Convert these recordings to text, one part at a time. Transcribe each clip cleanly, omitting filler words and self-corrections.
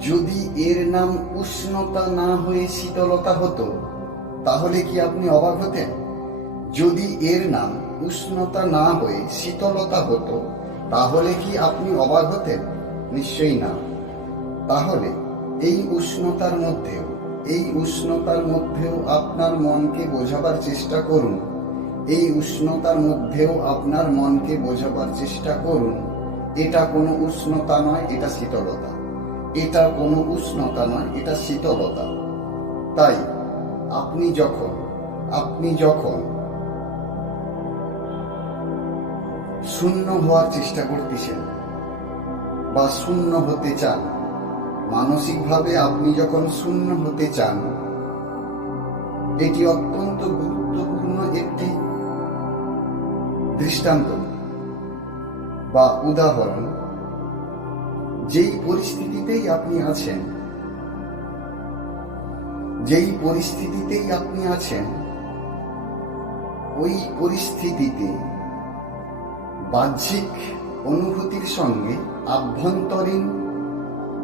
যদি এর নাম উষ্ণতা না হয়ে শীতলতা হতো, তাহলে কি আপনি অবাক হতেন? যদি এর নাম উষ্ণতা না হয়ে শীতলতা হতো, তাহলে কি আপনি অবাক হতেন? নিশ্চয়ই না। তাহলে এই উষ্ণতার মধ্যেও আপনার মনকে বোঝাবার চেষ্টা করুন। এটা কোনো উষ্ণতা নয়, এটা শীতলতা। তাই আপনি যখন শূন্য হওয়ার চেষ্টা করতেছেন বা শূন্য হতে চান, মানসিকভাবে আপনি যখন শূন্য হতে চান, এটি অত্যন্ত গুরুত্বপূর্ণ একটি দৃষ্টান্ত বা উদাহরণ। যেই পরিস্থিতিতেই আপনি আছেন, ওই পরিস্থিতিতে বাহ্যিক অনুভূতির সঙ্গে আভ্যন্তরীণ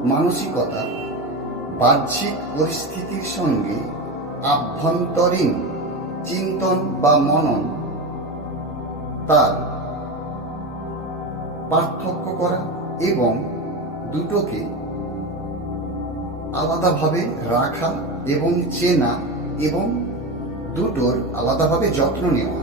মানসিকতা, বাহ্যিক পরিস্থিতির সঙ্গে আভ্যন্তরীণ চিন্তন বা মনন, তার পার্থক্য করা এবং দুটোকে আলাদাভাবে রাখা এবং চেনা এবং দুটোর আলাদাভাবে যত্ন নেওয়া।